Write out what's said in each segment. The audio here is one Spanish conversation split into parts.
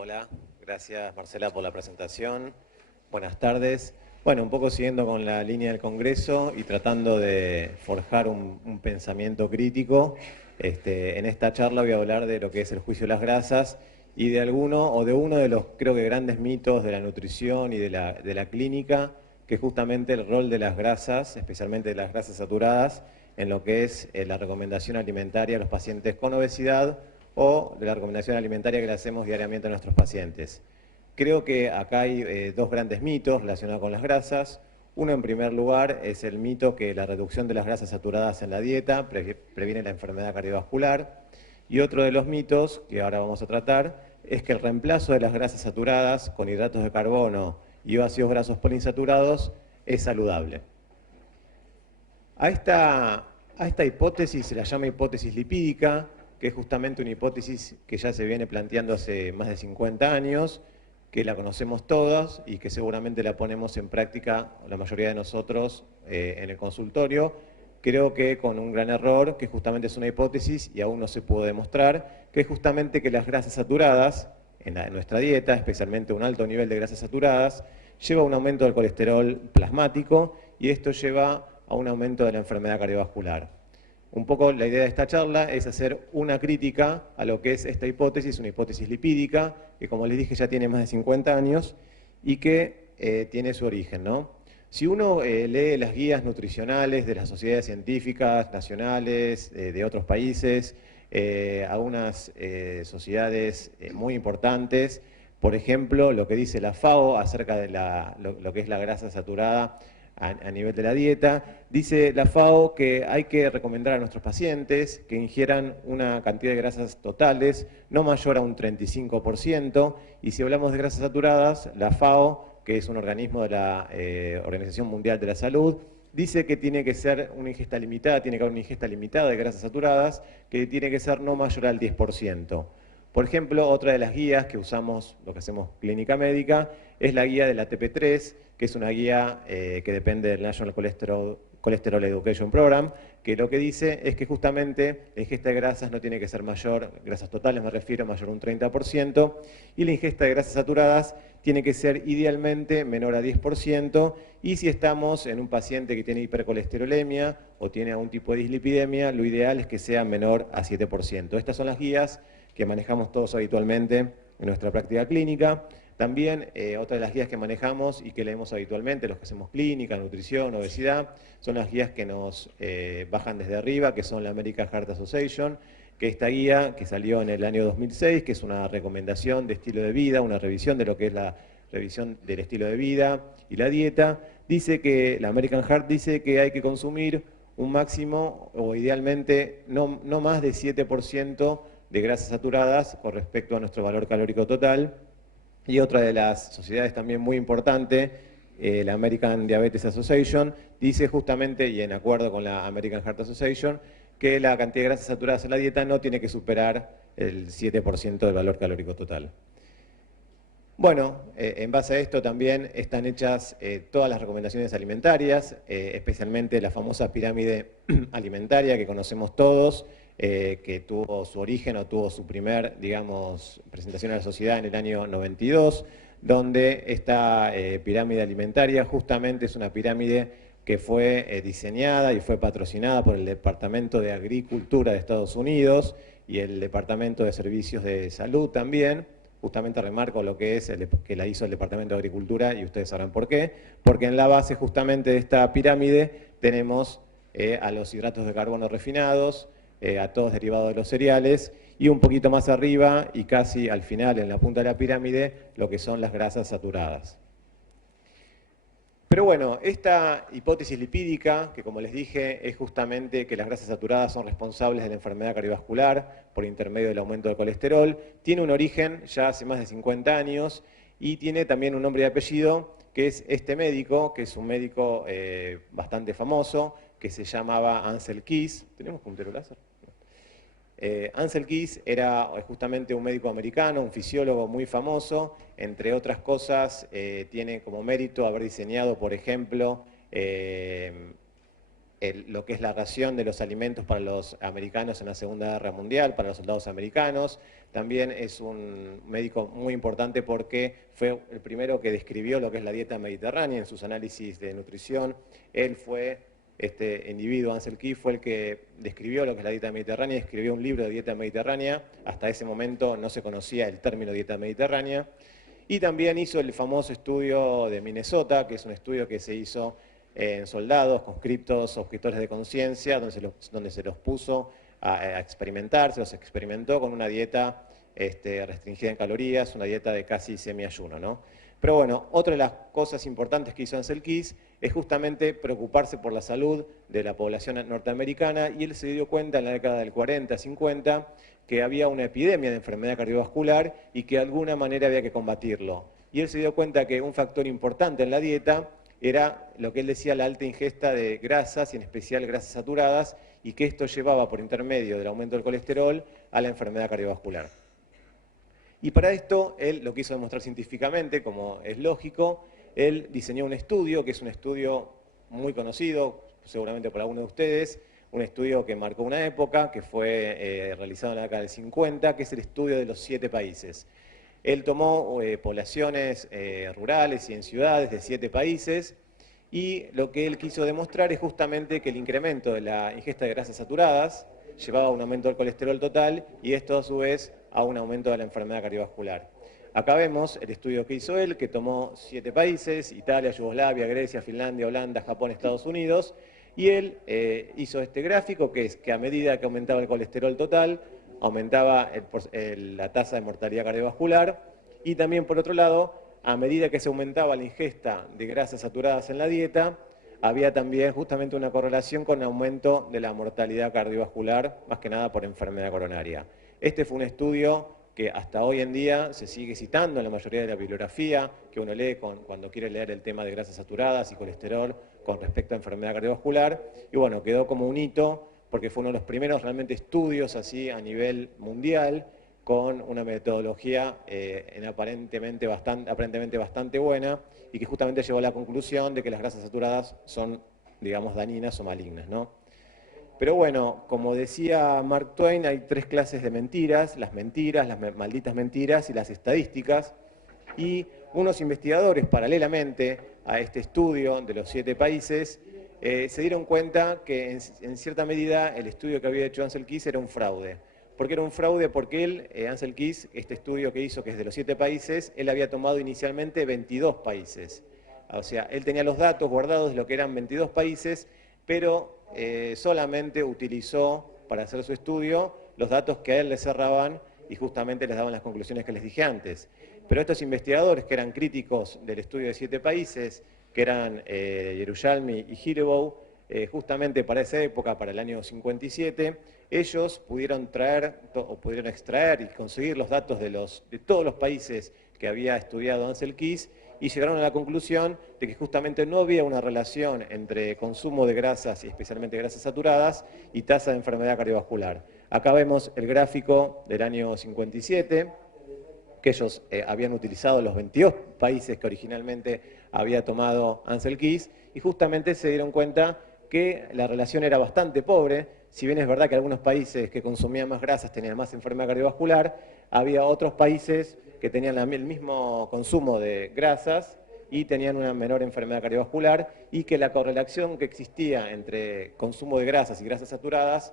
Hola, gracias Marcela por la presentación. Buenas tardes. Bueno, un poco siguiendo con la línea del Congreso y tratando de forjar un pensamiento crítico, en esta charla voy a hablar de lo que es el juicio de las grasas y de uno de los, creo que, grandes mitos de la nutrición y de la clínica, que es justamente el rol de las grasas, especialmente de las grasas saturadas, en lo que es la recomendación alimentaria a los pacientes con obesidad o de la recomendación alimentaria que le hacemos diariamente a nuestros pacientes. Creo que acá hay dos grandes mitos relacionados con las grasas. Uno, en primer lugar, es el mito que la reducción de las grasas saturadas en la dieta previene la enfermedad cardiovascular. Y otro de los mitos, que ahora vamos a tratar, es que el reemplazo de las grasas saturadas con hidratos de carbono y ácidos grasos poliinsaturados es saludable. A esta hipótesis se la llama hipótesis lipídica, que es justamente una hipótesis que ya se viene planteando hace más de 50 años, que la conocemos todas y que seguramente la ponemos en práctica la mayoría de nosotros en el consultorio. Creo que con un gran error, que justamente es una hipótesis y aún no se pudo demostrar, que es justamente que las grasas saturadas en nuestra dieta, especialmente un alto nivel de grasas saturadas, lleva a un aumento del colesterol plasmático y esto lleva a un aumento de la enfermedad cardiovascular. Un poco la idea de esta charla es hacer una crítica a lo que es esta hipótesis, una hipótesis lipídica, que como les dije ya tiene más de 50 años y que tiene su origen, ¿no? Si uno lee las guías nutricionales de las sociedades científicas nacionales, de otros países, algunas sociedades muy importantes, por ejemplo, lo que dice la FAO acerca de lo que es la grasa saturada a nivel de la dieta, dice la FAO que hay que recomendar a nuestros pacientes que ingieran una cantidad de grasas totales no mayor a un 35%, y si hablamos de grasas saturadas, la FAO, que es un organismo de la Organización Mundial de la Salud, dice que tiene que ser una ingesta limitada, tiene que haber una ingesta limitada de grasas saturadas, que tiene que ser no mayor al 10%. Por ejemplo, otra de las guías que usamos, lo que hacemos clínica médica, es la guía de la ATP3, que es una guía que depende del National Cholesterol Education Program, que lo que dice es que justamente la ingesta de grasas no tiene que ser mayor, grasas totales me refiero, mayor a un 30%, y la ingesta de grasas saturadas tiene que ser idealmente menor a 10%, y si estamos en un paciente que tiene hipercolesterolemia o tiene algún tipo de dislipidemia, lo ideal es que sea menor a 7%. Estas son las guías que manejamos todos habitualmente en nuestra práctica clínica. También otra de las guías que manejamos y que leemos habitualmente, los que hacemos clínica, nutrición, obesidad, son las guías que nos bajan desde arriba, que son la American Heart Association, que esta guía que salió en el año 2006, que es una recomendación de estilo de vida, una revisión de lo que es la revisión del estilo de vida y la dieta, dice que la American Heart dice que hay que consumir un máximo o idealmente no más de 7% de grasas saturadas con respecto a nuestro valor calórico total. Y otra de las sociedades también muy importante, la American Diabetes Association, dice justamente, y en acuerdo con la American Heart Association, que la cantidad de grasas saturadas en la dieta no tiene que superar el 7% del valor calórico total. Bueno, en base a esto también están hechas todas las recomendaciones alimentarias, especialmente la famosa pirámide alimentaria que conocemos todos, que tuvo su origen o tuvo su primer, digamos, presentación a la sociedad en el año 92, donde esta pirámide alimentaria justamente es una pirámide que fue diseñada y fue patrocinada por el Departamento de Agricultura de Estados Unidos y el Departamento de Servicios de Salud también. Justamente remarco lo que es que la hizo el Departamento de Agricultura y ustedes sabrán por qué, porque en la base justamente de esta pirámide tenemos a los hidratos de carbono refinados, a todos derivados de los cereales, y un poquito más arriba y casi al final, en la punta de la pirámide, lo que son las grasas saturadas. Pero bueno, esta hipótesis lipídica, que como les dije, es justamente que las grasas saturadas son responsables de la enfermedad cardiovascular por intermedio del aumento del colesterol, tiene un origen ya hace más de 50 años y tiene también un nombre y apellido, que es este médico, que es un médico bastante famoso, que se llamaba Ansel Keys. ¿Tenemos puntero láser? Ansel Keys era justamente un médico americano, un fisiólogo muy famoso, entre otras cosas tiene como mérito haber diseñado, por ejemplo, lo que es la ración de los alimentos para los americanos en la Segunda Guerra Mundial, para los soldados americanos. También es un médico muy importante porque fue el primero que describió lo que es la dieta mediterránea en sus análisis de nutrición. Él fue, este individuo, Ansel Keys, fue el que describió lo que es la dieta mediterránea, escribió un libro de dieta mediterránea. Hasta ese momento no se conocía el término dieta mediterránea. Y también hizo el famoso estudio de Minnesota, que es un estudio que se hizo en soldados, conscriptos, objetores de conciencia, donde se los puso a experimentar, se los experimentó con una dieta restringida en calorías, una dieta de casi semiayuno, ¿no? Pero bueno, otra de las cosas importantes que hizo Ansel Keys es justamente preocuparse por la salud de la población norteamericana, y él se dio cuenta en la década del 40, 50, que había una epidemia de enfermedad cardiovascular y que de alguna manera había que combatirlo. Y él se dio cuenta que un factor importante en la dieta era lo que él decía la alta ingesta de grasas, y en especial grasas saturadas, y que esto llevaba por intermedio del aumento del colesterol a la enfermedad cardiovascular. Y para esto, él lo quiso demostrar científicamente, como es lógico. Él diseñó un estudio, que es un estudio muy conocido, seguramente por algunos de ustedes, un estudio que marcó una época, que fue realizado en la década del 50, que es el estudio de los 7 países. Él tomó poblaciones rurales y en ciudades de 7 países, y lo que él quiso demostrar es justamente que el incremento de la ingesta de grasas saturadas llevaba a un aumento del colesterol total, y esto a su vez a un aumento de la enfermedad cardiovascular. Acá vemos el estudio que hizo él, que tomó 7 países: Italia, Yugoslavia, Grecia, Finlandia, Holanda, Japón, Estados Unidos, y él hizo este gráfico, que es que a medida que aumentaba el colesterol total, aumentaba la tasa de mortalidad cardiovascular, y también, por otro lado, a medida que se aumentaba la ingesta de grasas saturadas en la dieta, había también justamente una correlación con el aumento de la mortalidad cardiovascular, más que nada por enfermedad coronaria. Este fue un estudio que hasta hoy en día se sigue citando en la mayoría de la bibliografía que uno lee cuando quiere leer el tema de grasas saturadas y colesterol con respecto a enfermedad cardiovascular. Y bueno, quedó como un hito porque fue uno de los primeros realmente estudios así a nivel mundial, con una metodología aparentemente bastante buena, y que justamente llevó a la conclusión de que las grasas saturadas son, digamos, dañinas o malignas, ¿no? Pero bueno, como decía Mark Twain, hay 3 clases de mentiras: las malditas mentiras y las estadísticas. Y unos investigadores, paralelamente a este estudio de los 7 países, se dieron cuenta que en cierta medida el estudio que había hecho Ansel Keys era un fraude. ¿Por qué era un fraude? Porque él, Ansel Keys, este estudio que hizo, que es de los 7 países, él había tomado inicialmente 22 países. O sea, él tenía los datos guardados de lo que eran 22 países, pero solamente utilizó para hacer su estudio los datos que a él le cerraban, y justamente les daban las conclusiones que les dije antes. Pero estos investigadores, que eran críticos del estudio de 7 países, que eran Yerushalmi y Hillebow, justamente para esa época, para el año 57, ellos pudieron extraer y conseguir los datos de todos los países que había estudiado Ansel Keys, y llegaron a la conclusión de que justamente no había una relación entre consumo de grasas, y especialmente grasas saturadas, y tasa de enfermedad cardiovascular. Acá vemos el gráfico del año 57, que ellos habían utilizado los 22 países que originalmente había tomado Ansel Keys, y justamente se dieron cuenta que la relación era bastante pobre. Si bien es verdad que algunos países que consumían más grasas tenían más enfermedad cardiovascular, había otros países que tenían el mismo consumo de grasas y tenían una menor enfermedad cardiovascular, y que la correlación que existía entre consumo de grasas y grasas saturadas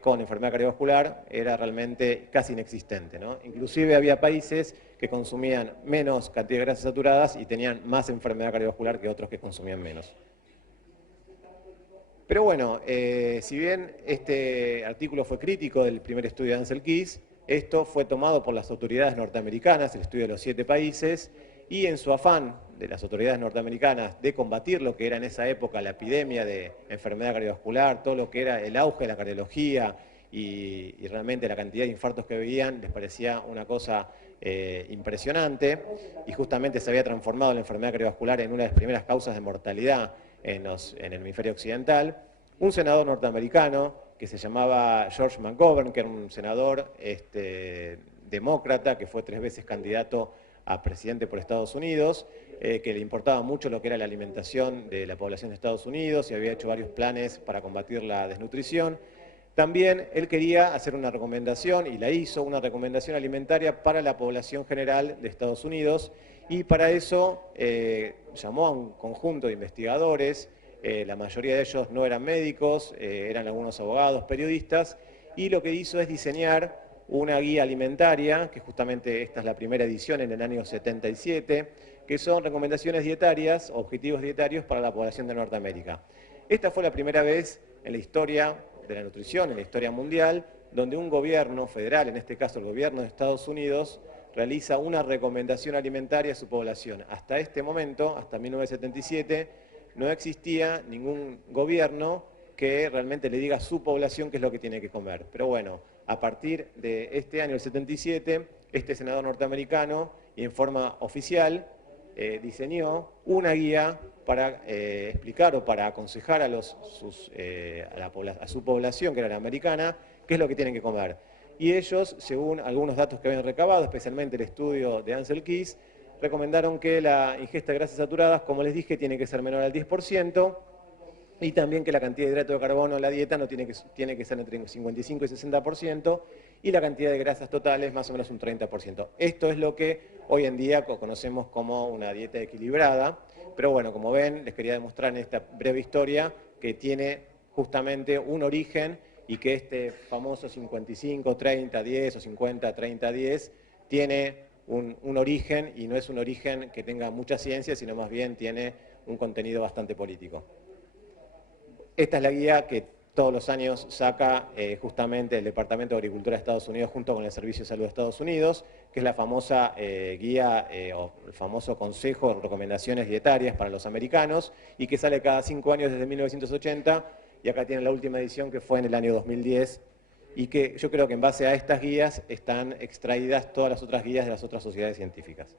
con enfermedad cardiovascular era realmente casi inexistente, ¿no? Inclusive había países que consumían menos cantidad de grasas saturadas y tenían más enfermedad cardiovascular que otros que consumían menos. Pero bueno, si bien este artículo fue crítico del primer estudio de Ansel Keys, esto fue tomado por las autoridades norteamericanas, el estudio de los 7 países, y en su afán de las autoridades norteamericanas de combatir lo que era en esa época la epidemia de enfermedad cardiovascular, todo lo que era el auge de la cardiología y realmente la cantidad de infartos que veían, les parecía una cosa impresionante, y justamente se había transformado la enfermedad cardiovascular en una de las primeras causas de mortalidad en el hemisferio occidental. Un senador norteamericano que se llamaba George McGovern, que era un senador demócrata, que fue 3 veces candidato a presidente por Estados Unidos, que le importaba mucho lo que era la alimentación de la población de Estados Unidos y había hecho varios planes para combatir la desnutrición. También él quería hacer una recomendación, y la hizo, una recomendación alimentaria para la población general de Estados Unidos, y para eso llamó a un conjunto de investigadores, la mayoría de ellos no eran médicos, eran algunos abogados, periodistas, y lo que hizo es diseñar una guía alimentaria, que justamente esta es la primera edición en el año 77, que son recomendaciones dietarias, objetivos dietarios para la población de Norteamérica. Esta fue la primera vez en la historia de la nutrición, en la historia mundial, donde un gobierno federal, en este caso el gobierno de Estados Unidos, realiza una recomendación alimentaria a su población. Hasta este momento, hasta 1977, no existía ningún gobierno que realmente le diga a su población qué es lo que tiene que comer. Pero bueno, a partir de este año, el 77, este senador norteamericano, y en forma oficial, diseñó una guía para explicar o para aconsejar a su población, que era la americana, qué es lo que tienen que comer. Y ellos, según algunos datos que habían recabado, especialmente el estudio de Ansel Keys, recomendaron que la ingesta de grasas saturadas, como les dije, tiene que ser menor al 10%, y también que la cantidad de hidrato de carbono en la dieta no tiene que ser entre 55 y 60%, y la cantidad de grasas totales más o menos un 30%. Esto es lo que hoy en día conocemos como una dieta equilibrada, pero bueno, como ven, les quería demostrar en esta breve historia que tiene justamente un origen, y que este famoso 55-30-10 o 50-30-10 tiene un origen, y no es un origen que tenga mucha ciencia, sino más bien tiene un contenido bastante político. Esta es la guía que todos los años saca justamente el Departamento de Agricultura de Estados Unidos junto con el Servicio de Salud de Estados Unidos, que es la famosa guía o el famoso Consejo de Recomendaciones Dietarias para los americanos, y que sale cada 5 años desde 1980, y acá tienen la última edición que fue en el año 2010, y que yo creo que en base a estas guías están extraídas todas las otras guías de las otras sociedades científicas.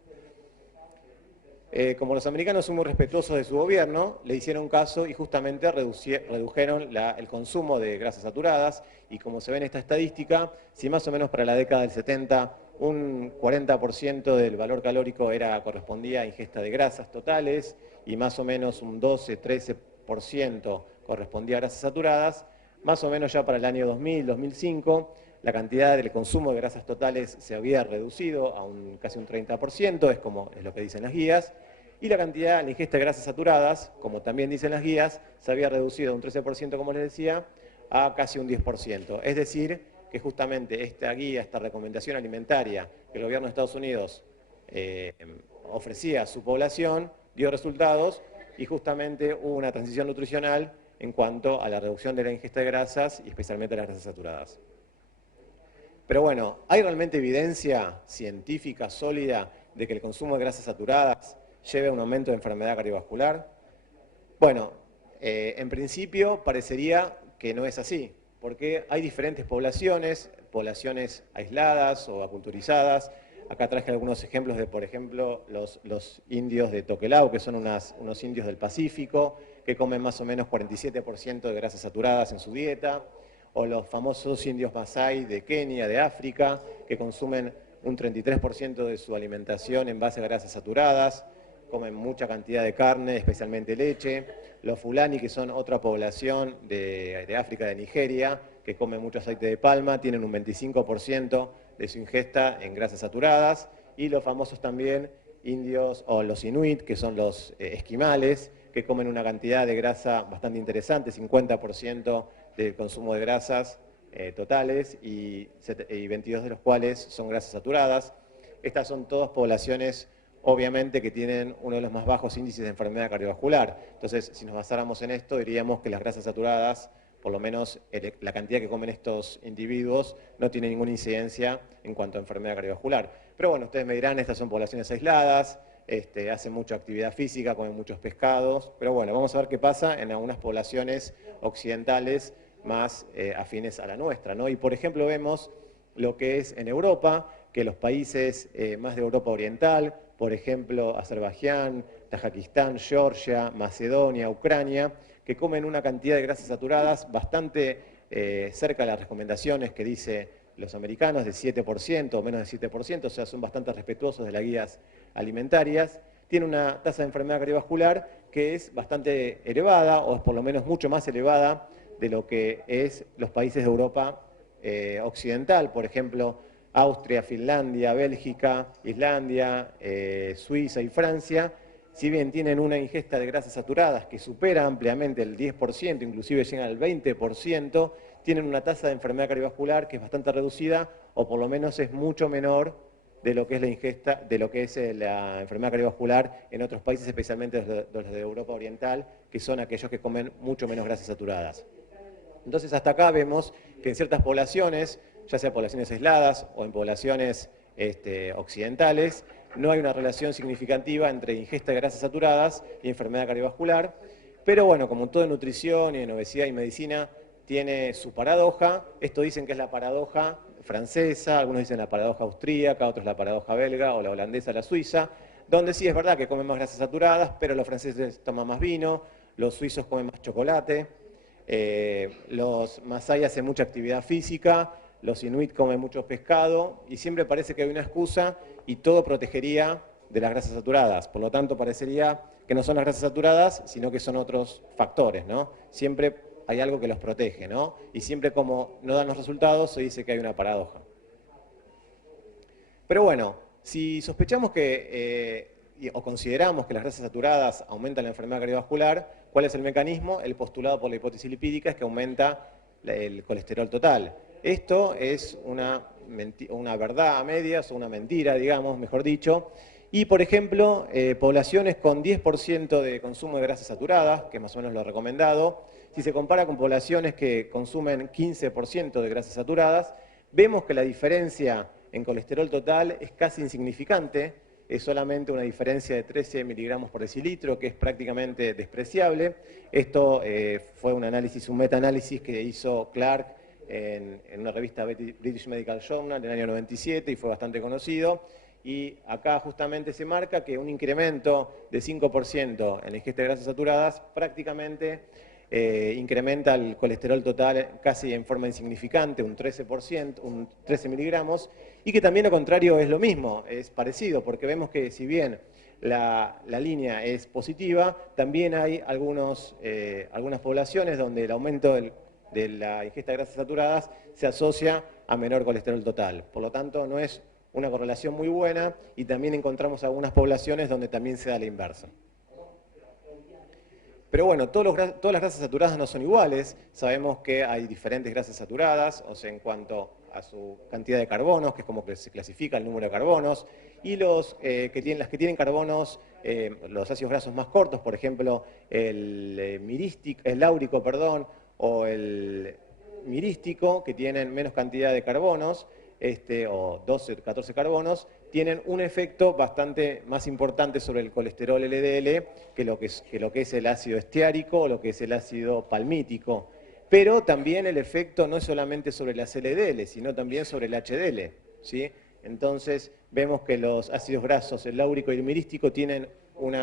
Como los americanos son muy respetuosos de su gobierno, le hicieron caso y justamente redujeron el consumo de grasas saturadas, y como se ve en esta estadística, si más o menos para la década del 70 un 40% del valor calórico correspondía a ingesta de grasas totales, y más o menos un 12-13% correspondía a grasas saturadas, más o menos ya para el año 2000-2005, la cantidad del consumo de grasas totales se había reducido a casi un 30%, es lo que dicen las guías, y la ingesta de grasas saturadas, como también dicen las guías, se había reducido de un 13%, como les decía, a casi un 10%. Es decir, que justamente esta guía, esta recomendación alimentaria que el gobierno de Estados Unidos ofrecía a su población, dio resultados, y justamente hubo una transición nutricional en cuanto a la reducción de la ingesta de grasas, y especialmente las grasas saturadas. Pero bueno, ¿hay realmente evidencia científica sólida de que el consumo de grasas saturadas lleve a un aumento de enfermedad cardiovascular? Bueno, en principio parecería que no es así, porque hay diferentes poblaciones aisladas o aculturizadas. Acá traje algunos ejemplos de, por ejemplo, los indios de Tokelau, que son unos indios del Pacífico, que comen más o menos 47% de grasas saturadas en su dieta, o los famosos indios Masái de Kenia, de África, que consumen un 33% de su alimentación en base a grasas saturadas, comen mucha cantidad de carne, especialmente leche. Los Fulani, que son otra población de África, de Nigeria, que comen mucho aceite de palma, tienen un 25% de su ingesta en grasas saturadas. Y los famosos también indios, o los Inuit, que son los esquimales, que comen una cantidad de grasa bastante interesante, 50% del consumo de grasas totales, y 22 de los cuales son grasas saturadas. Estas son todas poblaciones, obviamente, que tienen uno de los más bajos índices de enfermedad cardiovascular. Entonces, si nos basáramos en esto, diríamos que las grasas saturadas, por lo menos la cantidad que comen estos individuos, no tiene ninguna incidencia en cuanto a enfermedad cardiovascular. Pero bueno, ustedes me dirán, estas son poblaciones aisladas, hacen mucha actividad física, comen muchos pescados, pero bueno, vamos a ver qué pasa en algunas poblaciones occidentales más afines a la nuestra, ¿no? Y por ejemplo vemos lo que es en Europa, que los países más de Europa Oriental, por ejemplo Azerbaiyán, Tayikistán, Georgia, Macedonia, Ucrania, que comen una cantidad de grasas saturadas bastante cerca de las recomendaciones que dice los americanos, de 7% o menos de 7%, o sea, son bastante respetuosos de las guías alimentarias. tiene una tasa de enfermedad cardiovascular que es bastante elevada, o es por lo menos mucho más elevada de lo que es los países de Europa occidental, por ejemplo, Austria, Finlandia, Bélgica, Islandia, Suiza y Francia. Si bien tienen una ingesta de grasas saturadas que supera ampliamente el 10%, inclusive llegan al 20%, tienen una tasa de enfermedad cardiovascular que es bastante reducida, o por lo menos es mucho menor de lo que es la ingesta, de lo que es la enfermedad cardiovascular en otros países, especialmente los de Europa Oriental, que son aquellos que comen mucho menos grasas saturadas. Entonces hasta acá vemos que en ciertas poblaciones, ya sea poblaciones aisladas o en poblaciones occidentales, no hay una relación significativa entre ingesta de grasas saturadas y enfermedad cardiovascular, pero bueno, como en toda nutrición y en obesidad y medicina, tiene su paradoja. Esto dicen que es la paradoja francesa, algunos dicen la paradoja austríaca, otros la paradoja belga o la holandesa, la suiza, donde sí es verdad que comen más grasas saturadas, pero los franceses toman más vino, los suizos comen más chocolate, los masái hacen mucha actividad física, los inuit comen mucho pescado, y siempre parece que hay una excusa y todo protegería de las grasas saturadas. Por lo tanto, parecería que no son las grasas saturadas, sino que son otros factores, ¿no? Siempre hay algo que los protege, ¿no? Y siempre como no dan los resultados, se dice que hay una paradoja. Pero bueno, si sospechamos o consideramos que las grasas saturadas aumentan la enfermedad cardiovascular, ¿cuál es el mecanismo? El postulado por la hipótesis lipídica es que aumenta el colesterol total. Esto es una verdad a medias, o una mentira, digamos, mejor dicho. Y, por ejemplo, poblaciones con 10% de consumo de grasas saturadas, que es más o menos lo recomendado, si se compara con poblaciones que consumen 15% de grasas saturadas, vemos que la diferencia en colesterol total es casi insignificante, es solamente una diferencia de 13 miligramos por decilitro, que es prácticamente despreciable. Esto fue un metaanálisis que hizo Clark en una revista British Medical Journal del año 97 y fue bastante conocido. Y acá justamente se marca que un incremento de 5% en la ingesta de grasas saturadas prácticamente incrementa el colesterol total casi en forma insignificante, un 13%, un 13 miligramos, y que también lo contrario es lo mismo, es parecido, porque vemos que si bien la línea es positiva, también hay algunas poblaciones donde el aumento de la ingesta de grasas saturadas se asocia a menor colesterol total. Por lo tanto, no es una correlación muy buena, y también encontramos algunas poblaciones donde también se da la inversa. Pero bueno, todas las grasas saturadas no son iguales. Sabemos que hay diferentes grasas saturadas, o sea, en cuanto a su cantidad de carbonos, que es como que se clasifica el número de carbonos, y las que tienen carbonos, los ácidos grasos más cortos, por ejemplo, el láurico, o el mirístico, que tienen menos cantidad de carbonos, o 12, 14 carbonos, tienen un efecto bastante más importante sobre el colesterol LDL que lo que es el ácido esteárico o lo que es el ácido palmítico. Pero también el efecto no es solamente sobre las LDL, sino también sobre el HDL, ¿sí? Entonces vemos que los ácidos grasos, el láurico y el mirístico, tienen un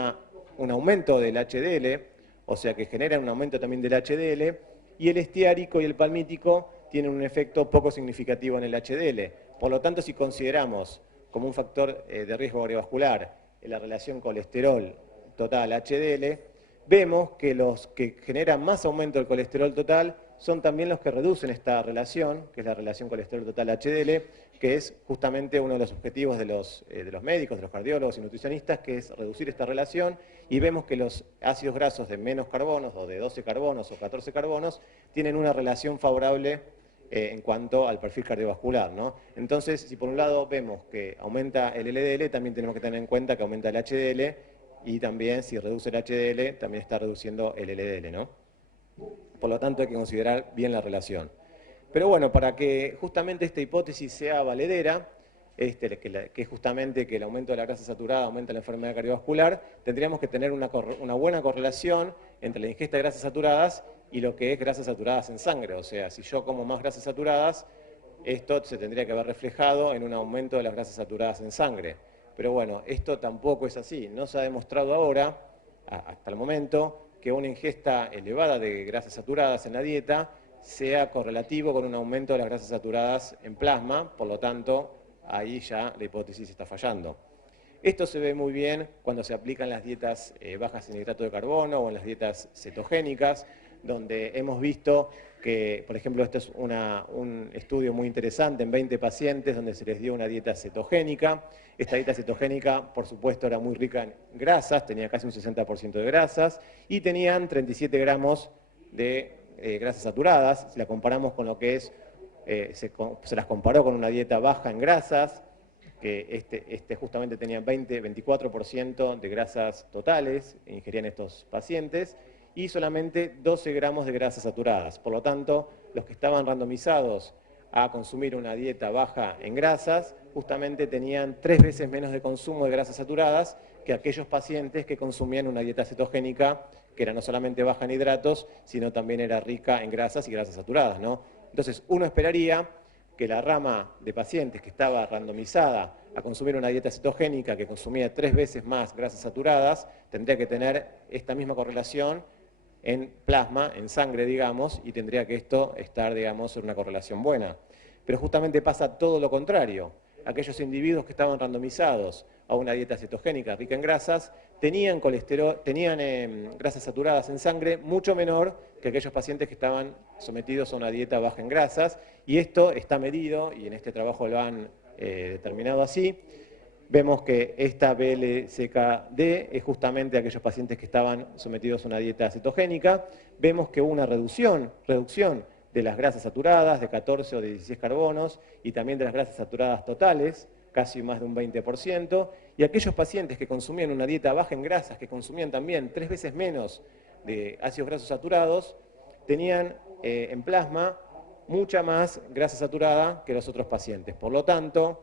aumento del HDL, o sea que generan un aumento también del HDL, y el esteárico y el palmítico tienen un efecto poco significativo en el HDL. Por lo tanto, si consideramos como un factor de riesgo cardiovascular en la relación colesterol total HDL, vemos que los que generan más aumento del colesterol total son también los que reducen esta relación, que es la relación colesterol total HDL, que es justamente uno de los objetivos de los médicos, de los cardiólogos y nutricionistas, que es reducir esta relación, y vemos que los ácidos grasos de menos carbonos, o de 12 carbonos o 14 carbonos, tienen una relación favorable en cuanto al perfil cardiovascular, ¿no? Entonces, si por un lado vemos que aumenta el LDL, también tenemos que tener en cuenta que aumenta el HDL, y también si reduce el HDL, también está reduciendo el LDL, ¿no? Por lo tanto, hay que considerar bien la relación. Pero bueno, para que justamente esta hipótesis sea valedera, que es justamente que el aumento de la grasa saturada aumenta la enfermedad cardiovascular, tendríamos que tener una buena correlación entre la ingesta de grasas saturadas y lo que es grasas saturadas en sangre. O sea, si yo como más grasas saturadas, esto se tendría que haber reflejado en un aumento de las grasas saturadas en sangre. Pero bueno, esto tampoco es así. No se ha demostrado ahora, hasta el momento, que una ingesta elevada de grasas saturadas en la dieta sea correlativo con un aumento de las grasas saturadas en plasma. Por lo tanto, ahí ya la hipótesis está fallando. Esto se ve muy bien cuando se aplican las dietas bajas en hidrato de carbono o en las dietas cetogénicas, donde hemos visto que, por ejemplo, este es un estudio muy interesante en 20 pacientes donde se les dio una dieta cetogénica. Esta dieta cetogénica, por supuesto, era muy rica en grasas, tenía casi un 60% de grasas y tenían 37 gramos de grasas saturadas. Si la comparamos con lo que es, se las comparó con una dieta baja en grasas, que justamente tenía 24% de grasas totales, ingerían estos pacientes, y solamente 12 gramos de grasas saturadas. Por lo tanto, los que estaban randomizados a consumir una dieta baja en grasas, justamente tenían 3 veces menos de consumo de grasas saturadas que aquellos pacientes que consumían una dieta cetogénica, que era no solamente baja en hidratos, sino también era rica en grasas y grasas saturadas, ¿no? Entonces, uno esperaría que la rama de pacientes que estaba randomizada a consumir una dieta cetogénica que consumía 3 veces más grasas saturadas, tendría que tener esta misma correlación en plasma, en sangre, digamos, y tendría que esto estar, digamos, en una correlación buena. Pero justamente pasa todo lo contrario. Aquellos individuos que estaban randomizados a una dieta cetogénica rica en grasas, tenían grasas saturadas en sangre mucho menor que aquellos pacientes que estaban sometidos a una dieta baja en grasas, y esto está medido, y en este trabajo lo han determinado así. Vemos que esta BLCKD es justamente aquellos pacientes que estaban sometidos a una dieta cetogénica. Vemos que hubo una reducción de las grasas saturadas, de 14 o de 16 carbonos, y también de las grasas saturadas totales, casi más de un 20%, y aquellos pacientes que consumían una dieta baja en grasas, que consumían también 3 veces menos de ácidos grasos saturados, tenían en plasma mucha más grasa saturada que los otros pacientes. Por lo tanto,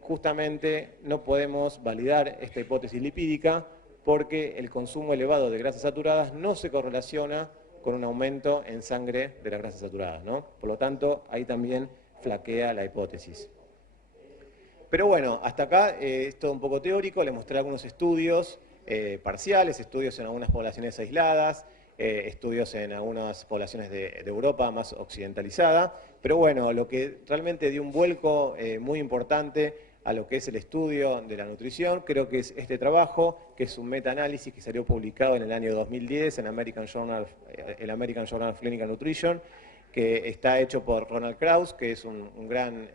justamente no podemos validar esta hipótesis lipídica porque el consumo elevado de grasas saturadas no se correlaciona con un aumento en sangre de las grasas saturadas, ¿no? Por lo tanto, ahí también flaquea la hipótesis. Pero bueno, hasta acá es todo un poco teórico, les mostré algunos estudios parciales, estudios en algunas poblaciones aisladas, estudios en algunas poblaciones de Europa más occidentalizada, pero bueno, lo que realmente dio un vuelco muy importante a lo que es el estudio de la nutrición, creo que es este trabajo, que es un meta-análisis que salió publicado en el año 2010 en el American Journal of Clinical Nutrition, que está hecho por Ronald Krauss, que es un gran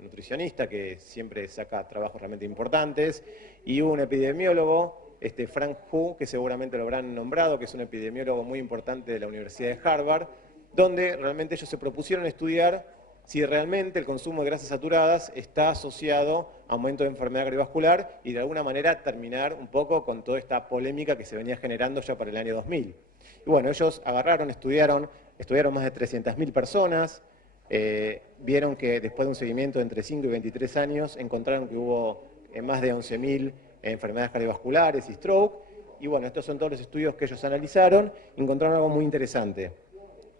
nutricionista que siempre saca trabajos realmente importantes, y un epidemiólogo, Frank Hu, que seguramente lo habrán nombrado, que es un epidemiólogo muy importante de la Universidad de Harvard, donde realmente ellos se propusieron estudiar si realmente el consumo de grasas saturadas está asociado a aumento de enfermedad cardiovascular y de alguna manera terminar un poco con toda esta polémica que se venía generando ya para el año 2000. Y bueno, ellos agarraron, estudiaron más de 300.000 personas, vieron que después de un seguimiento de entre 5 y 23 años, encontraron que hubo más de 11.000 enfermedades cardiovasculares y stroke, y bueno, estos son todos los estudios que ellos analizaron, encontraron algo muy interesante.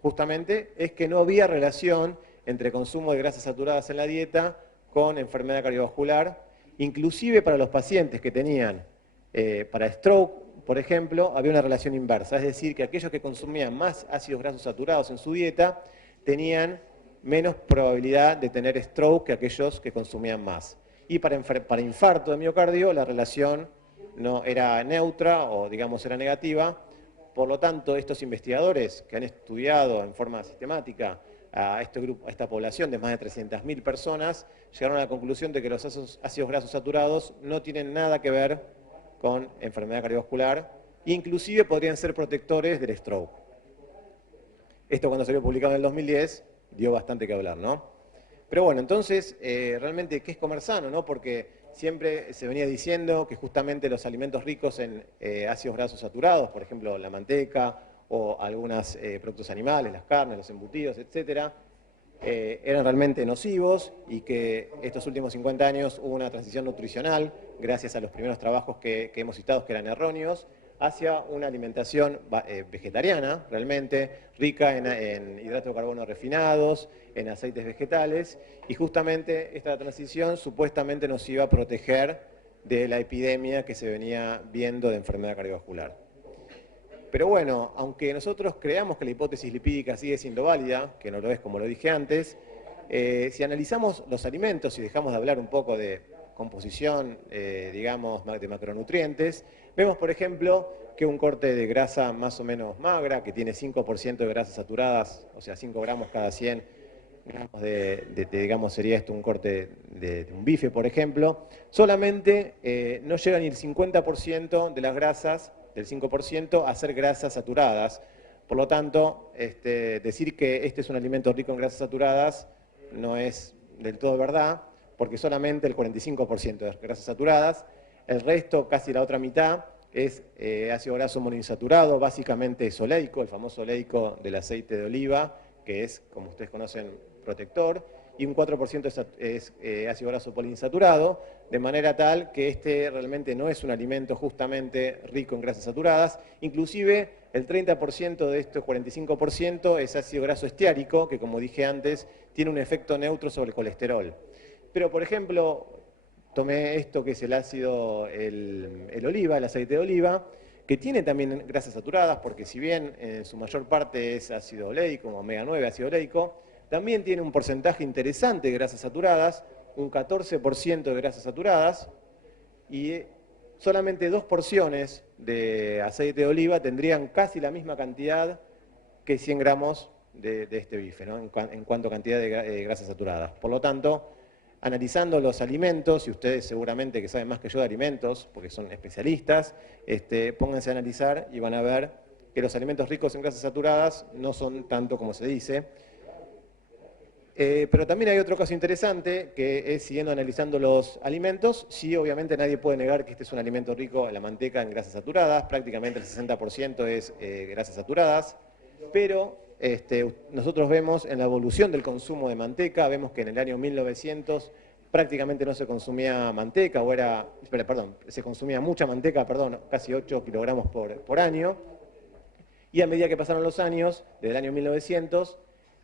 Justamente es que no había relación entre consumo de grasas saturadas en la dieta con enfermedad cardiovascular, inclusive para los pacientes que tenían para stroke, por ejemplo, había una relación inversa, es decir, que aquellos que consumían más ácidos grasos saturados en su dieta tenían menos probabilidad de tener stroke que aquellos que consumían más. Y para infarto de miocardio la relación no era neutra o digamos era negativa. Por lo tanto, estos investigadores que han estudiado en forma sistemática a esta población de más de 300.000 personas, llegaron a la conclusión de que los ácidos grasos saturados no tienen nada que ver con enfermedad cardiovascular, inclusive podrían ser protectores del stroke. Esto cuando salió publicado en el 2010 dio bastante que hablar, ¿no? Pero bueno, entonces, realmente, ¿qué es comer sano, no? Porque siempre se venía diciendo que justamente los alimentos ricos en ácidos grasos saturados, por ejemplo, la manteca o algunos productos animales, las carnes, los embutidos, etcétera, eran realmente nocivos y que estos últimos 50 años hubo una transición nutricional, gracias a los primeros trabajos que hemos citado que eran erróneos, hacia una alimentación vegetariana, realmente, rica en hidratos de carbono refinados, en aceites vegetales, y justamente esta transición supuestamente nos iba a proteger de la epidemia que se venía viendo de enfermedad cardiovascular. Pero bueno, aunque nosotros creamos que la hipótesis lipídica sigue siendo válida, que no lo es como lo dije antes, si analizamos los alimentos y dejamos de hablar un poco de composición, digamos, de macronutrientes. Vemos, por ejemplo, que un corte de grasa más o menos magra, que tiene 5% de grasas saturadas, o sea, 5 gramos cada 100 gramos digamos, sería esto un corte de un bife, por ejemplo, solamente no llega ni el 50% de las grasas, del 5%, a ser grasas saturadas. Por lo tanto, decir que este es un alimento rico en grasas saturadas no es del todo verdad, porque solamente el 45% de grasas saturadas, el resto, casi la otra mitad, es ácido graso monoinsaturado, básicamente es oleico, el famoso oleico del aceite de oliva, que es, como ustedes conocen, protector, y un 4% es ácido graso poliinsaturado, de manera tal que este realmente no es un alimento justamente rico en grasas saturadas. Inclusive el 30% de estos 45% es ácido graso esteárico, que como dije antes, tiene un efecto neutro sobre el colesterol. Pero, por ejemplo, tomé esto que es el ácido, el oliva, el aceite de oliva, que tiene también grasas saturadas, porque si bien en su mayor parte es ácido oleico, omega 9, ácido oleico, también tiene un porcentaje interesante de grasas saturadas, un 14% de grasas saturadas, y solamente 2 porciones de aceite de oliva tendrían casi la misma cantidad que 100 gramos de este bife, ¿no? en cuanto a cantidad de grasas saturadas. Por lo tanto, analizando los alimentos, y ustedes seguramente que saben más que yo de alimentos, porque son especialistas, pónganse a analizar y van a ver que los alimentos ricos en grasas saturadas no son tanto como se dice. Pero también hay otro caso interesante, que es siguiendo analizando los alimentos. Sí, obviamente nadie puede negar que este es un alimento rico en la manteca en grasas saturadas, prácticamente el 60% es grasas saturadas, pero nosotros vemos en la evolución del consumo de manteca, vemos que en el año 1900 prácticamente no se consumía manteca, se consumía mucha manteca, casi 8 kilogramos por año, y a medida que pasaron los años, desde el año 1900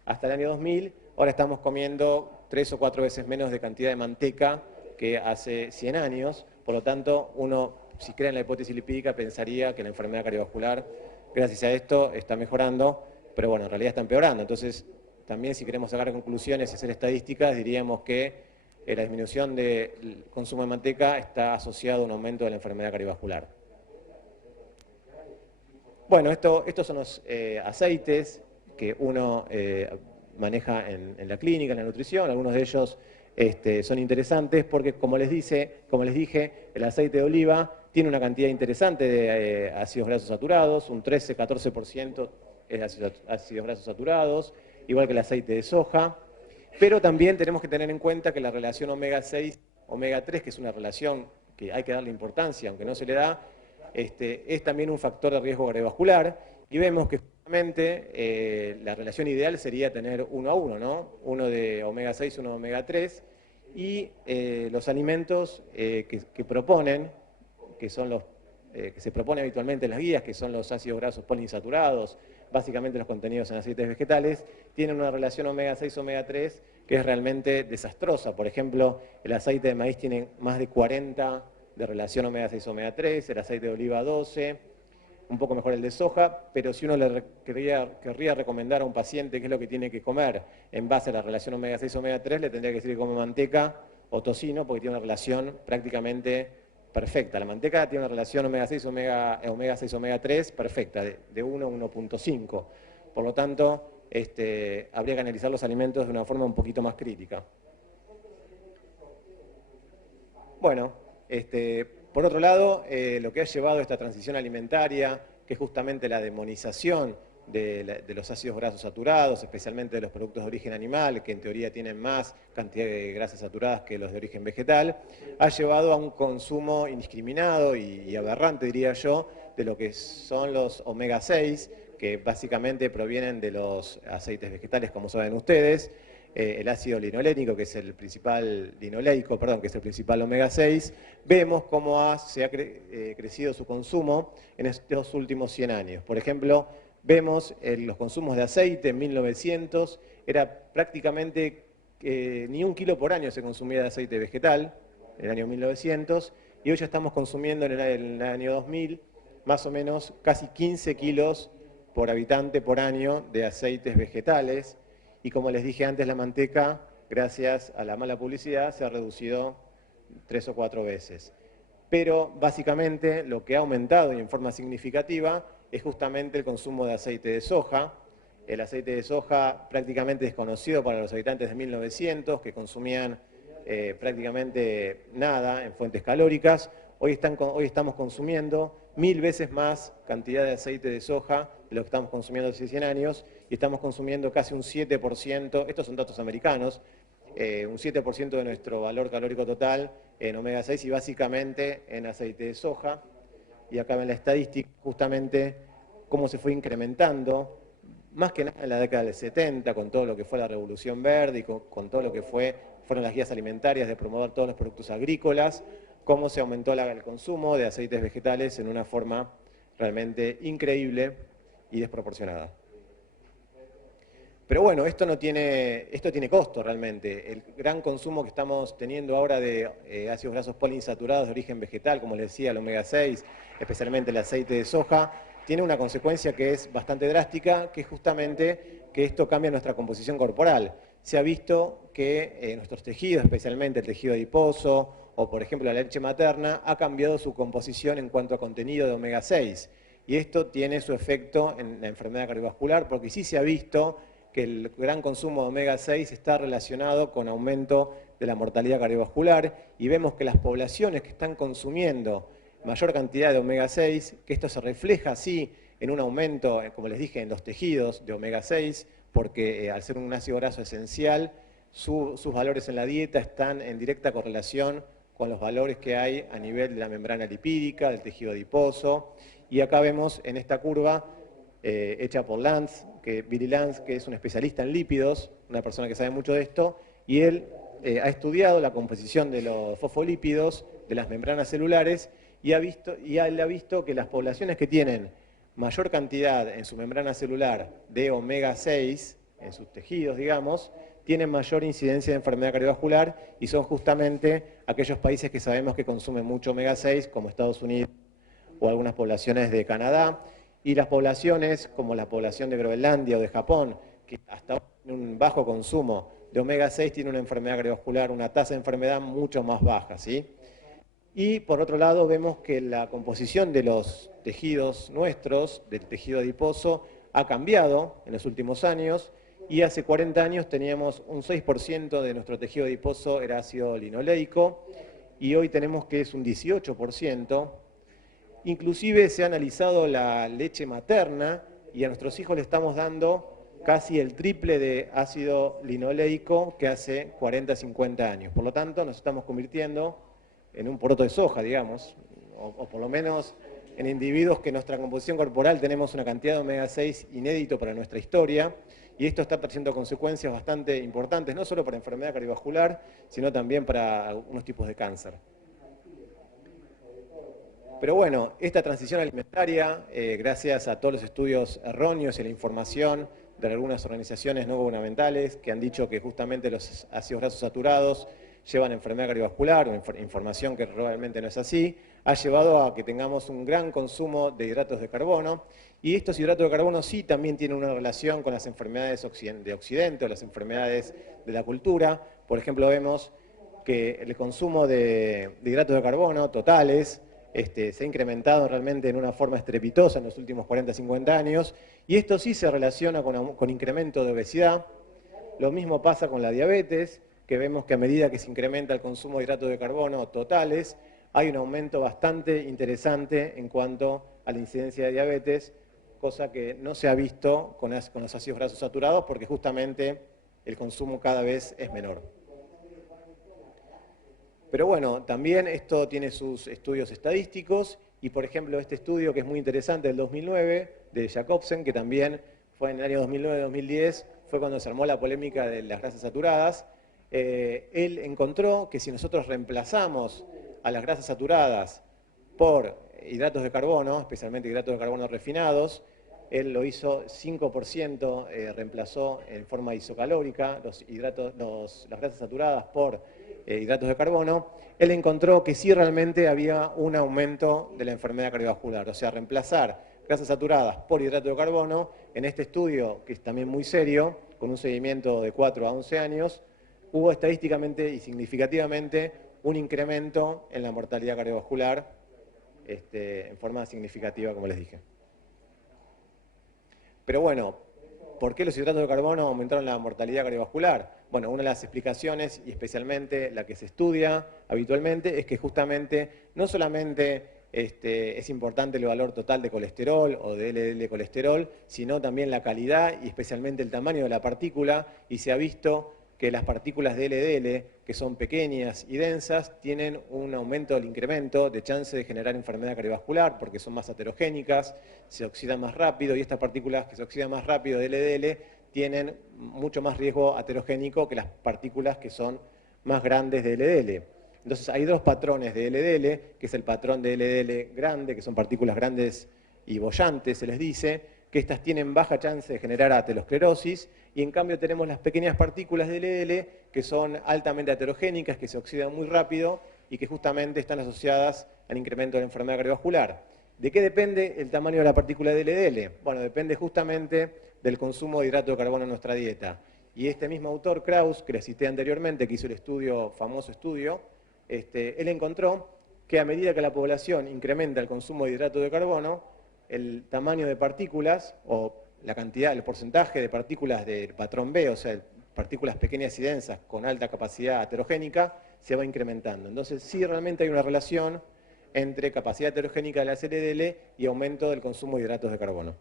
hasta el año 2000, ahora estamos comiendo 3 o 4 veces menos de cantidad de manteca que hace 100 años. Por lo tanto, uno, si cree en la hipótesis lipídica, pensaría que la enfermedad cardiovascular, gracias a esto, está mejorando, pero bueno, en realidad está empeorando. Entonces, también si queremos sacar conclusiones y hacer estadísticas, diríamos que la disminución del consumo de manteca está asociado a un aumento de la enfermedad cardiovascular. Bueno, estos son los aceites que uno maneja en la clínica, en la nutrición. Algunos de ellos son interesantes porque, como les dije, el aceite de oliva tiene una cantidad interesante de ácidos grasos saturados, un 13-14% es ácidos grasos saturados, igual que el aceite de soja. Pero también tenemos que tener en cuenta que la relación omega 6, omega 3, que es una relación que hay que darle importancia, aunque no se le da, es también un factor de riesgo cardiovascular, y vemos que justamente la relación ideal sería tener 1 a 1, ¿no? Uno de omega 6, uno de omega 3, y los alimentos que proponen, que son los que se propone habitualmente en las guías, que son los ácidos grasos poliinsaturados, básicamente los contenidos en aceites vegetales, tienen una relación omega 6, omega 3 que es realmente desastrosa. Por ejemplo, el aceite de maíz tiene más de 40 de relación omega 6, omega 3, el aceite de oliva 12, un poco mejor el de soja, pero si uno le querría recomendar a un paciente qué es lo que tiene que comer en base a la relación omega 6, omega 3, le tendría que decir que come manteca o tocino, porque tiene una relación prácticamente perfecta. La manteca tiene una relación omega 6, omega 6, omega 3 perfecta, de 1 a 1.5. Por lo tanto, habría que analizar los alimentos de una forma un poquito más crítica. Bueno, por otro lado, lo que ha llevado a esta transición alimentaria, que es justamente la demonización de los ácidos grasos saturados, especialmente de los productos de origen animal, que en teoría tienen más cantidad de grasas saturadas que los de origen vegetal, ha llevado a un consumo indiscriminado y aberrante, diría yo, de lo que son los omega 6, que básicamente provienen de los aceites vegetales, como saben ustedes, el ácido linolénico, que es el principal linoleico, que es el principal omega 6, vemos cómo se ha crecido su consumo en estos últimos 100 años. Por ejemplo, vemos los consumos de aceite en 1900, era prácticamente ni 1 kilo por año se consumía de aceite vegetal, en el año 1900, y hoy ya estamos consumiendo en el año 2000 más o menos casi 15 kilos por habitante por año de aceites vegetales. Y como les dije antes, la manteca, gracias a la mala publicidad, se ha reducido 3 o 4 veces. Pero básicamente lo que ha aumentado y en forma significativa es justamente el consumo de aceite de soja. El aceite de soja prácticamente desconocido para los habitantes de 1900, que consumían prácticamente nada en fuentes calóricas. Hoy estamos consumiendo 1000 veces más cantidad de aceite de soja de lo que estamos consumiendo hace 100 años, y estamos consumiendo casi un 7%, estos son datos americanos, un 7% de nuestro valor calórico total en omega 6 y básicamente en aceite de soja. Y acá ven la estadística, justamente cómo se fue incrementando, más que nada en la década del 70, con todo lo que fue la Revolución Verde y con todo lo que fueron las guías alimentarias de promover todos los productos agrícolas, cómo se aumentó el consumo de aceites vegetales en una forma realmente increíble y desproporcionada. Pero bueno, esto tiene costo realmente. El gran consumo que estamos teniendo ahora de ácidos grasos poliinsaturados de origen vegetal, como les decía, el omega 6, especialmente el aceite de soja, tiene una consecuencia que es bastante drástica, que es justamente que esto cambia nuestra composición corporal. Se ha visto que nuestros tejidos, especialmente el tejido adiposo o por ejemplo la leche materna, ha cambiado su composición en cuanto a contenido de omega 6. Y esto tiene su efecto en la enfermedad cardiovascular, porque sí se ha visto que el gran consumo de omega 6 está relacionado con aumento de la mortalidad cardiovascular, y vemos que las poblaciones que están consumiendo mayor cantidad de omega 6, que esto se refleja así en un aumento, como les dije, en los tejidos de omega 6, porque al ser un ácido graso esencial, sus valores en la dieta están en directa correlación con los valores que hay a nivel de la membrana lipídica, del tejido adiposo. Y acá vemos en esta curva, hecha por Billy Lance, que es un especialista en lípidos, una persona que sabe mucho de esto, y él ha estudiado la composición de los fosfolípidos de las membranas celulares y él ha visto que las poblaciones que tienen mayor cantidad en su membrana celular de omega 6, en sus tejidos, digamos, tienen mayor incidencia de enfermedad cardiovascular, y son justamente aquellos países que sabemos que consumen mucho omega 6, como Estados Unidos o algunas poblaciones de Canadá, y las poblaciones como la población de Groenlandia o de Japón, que hasta ahora tienen un bajo consumo de omega 6, tienen una enfermedad cardiovascular, una tasa de enfermedad mucho más baja, ¿sí? Y por otro lado vemos que la composición de los tejidos nuestros, del tejido adiposo, ha cambiado en los últimos años, y hace 40 años teníamos un 6% de nuestro tejido adiposo era ácido linoleico, y hoy tenemos que es un 18%. Inclusive se ha analizado la leche materna, y a nuestros hijos le estamos dando casi el triple de ácido linoleico que hace 40, 50 años. Por lo tanto, nos estamos convirtiendo en un poroto de soja, digamos, o por lo menos en individuos que en nuestra composición corporal tenemos una cantidad de omega 6 inédito para nuestra historia, y esto está trayendo consecuencias bastante importantes, no solo para enfermedad cardiovascular, sino también para algunos tipos de cáncer. Pero bueno, esta transición alimentaria, gracias a todos los estudios erróneos y la información de algunas organizaciones no gubernamentales que han dicho que justamente los ácidos grasos saturados llevan enfermedad cardiovascular, información que realmente no es así, ha llevado a que tengamos un gran consumo de hidratos de carbono, y estos hidratos de carbono sí también tienen una relación con las enfermedades de Occidente o las enfermedades de la cultura. Por ejemplo, vemos que el consumo de hidratos de carbono totales se ha incrementado realmente en una forma estrepitosa en los últimos 40, 50 años, y esto sí se relaciona con incremento de obesidad. Lo mismo pasa con la diabetes, que vemos que a medida que se incrementa el consumo de hidratos de carbono totales, hay un aumento bastante interesante en cuanto a la incidencia de diabetes, cosa que no se ha visto con los ácidos grasos saturados, porque justamente el consumo cada vez es menor. Pero bueno, también esto tiene sus estudios estadísticos, y por ejemplo este estudio que es muy interesante del 2009, de Jacobsen, que también fue en el año 2009-2010, fue cuando se armó la polémica de las grasas saturadas. Él encontró que si nosotros reemplazamos a las grasas saturadas por hidratos de carbono, especialmente hidratos de carbono refinados, él lo hizo 5%, reemplazó en forma isocalórica las grasas saturadas por hidratos de carbono. Él encontró que sí realmente había un aumento de la enfermedad cardiovascular, o sea, reemplazar grasas saturadas por hidrato de carbono, en este estudio, que es también muy serio, con un seguimiento de 4 a 11 años, hubo estadísticamente y significativamente un incremento en la mortalidad cardiovascular en forma significativa, como les dije. Pero bueno, ¿por qué los hidratos de carbono aumentaron la mortalidad cardiovascular? Bueno, una de las explicaciones, y especialmente la que se estudia habitualmente, es que justamente no solamente es importante el valor total de colesterol o de LDL colesterol, sino también la calidad y especialmente el tamaño de la partícula, y se ha visto que las partículas de LDL, que son pequeñas y densas, tienen un aumento del incremento de chance de generar enfermedad cardiovascular porque son más aterogénicas, se oxidan más rápido, y estas partículas que se oxidan más rápido de LDL tienen mucho más riesgo aterogénico que las partículas que son más grandes de LDL. Entonces hay dos patrones de LDL, que es el patrón de LDL grande, que son partículas grandes y bollantes, se les dice, que estas tienen baja chance de generar aterosclerosis, y en cambio tenemos las pequeñas partículas de LDL que son altamente aterogénicas, que se oxidan muy rápido y que justamente están asociadas al incremento de la enfermedad cardiovascular. ¿De qué depende el tamaño de la partícula de LDL? Bueno, depende justamente del consumo de hidrato de carbono en nuestra dieta. Y este mismo autor, Krauss, que les cité anteriormente, que hizo el famoso estudio, él encontró que a medida que la población incrementa el consumo de hidrato de carbono, el tamaño de partículas o la cantidad, el porcentaje de partículas del patrón B, o sea, partículas pequeñas y densas con alta capacidad aterogénica, se va incrementando. Entonces sí, realmente hay una relación entre capacidad aterogénica de la LDL y aumento del consumo de hidratos de carbono.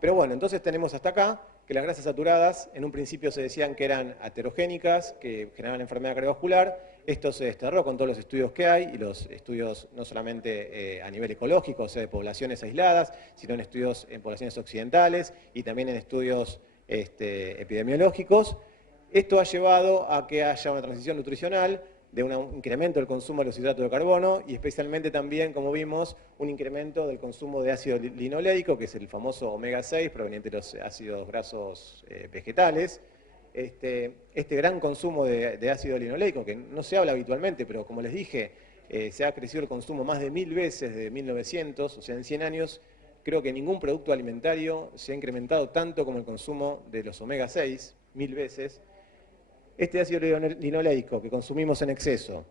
Pero bueno, entonces tenemos hasta acá que las grasas saturadas en un principio se decían que eran aterogénicas, que generaban enfermedad cardiovascular. Esto se desterró con todos los estudios que hay, y los estudios no solamente a nivel ecológico, o sea, de poblaciones aisladas, sino en estudios en poblaciones occidentales y también en estudios epidemiológicos. Esto ha llevado a que haya una transición nutricional, de un incremento del consumo de los hidratos de carbono y especialmente también, como vimos, un incremento del consumo de ácido linoleico, que es el famoso omega 6 proveniente de los ácidos grasos vegetales. Este gran consumo de ácido linoleico, que no se habla habitualmente, pero como les dije, se ha crecido el consumo más de 1000 veces desde 1900, o sea, en 100 años, creo que ningún producto alimentario se ha incrementado tanto como el consumo de los omega 6, 1000 veces. Este ácido linoleico que consumimos en exceso,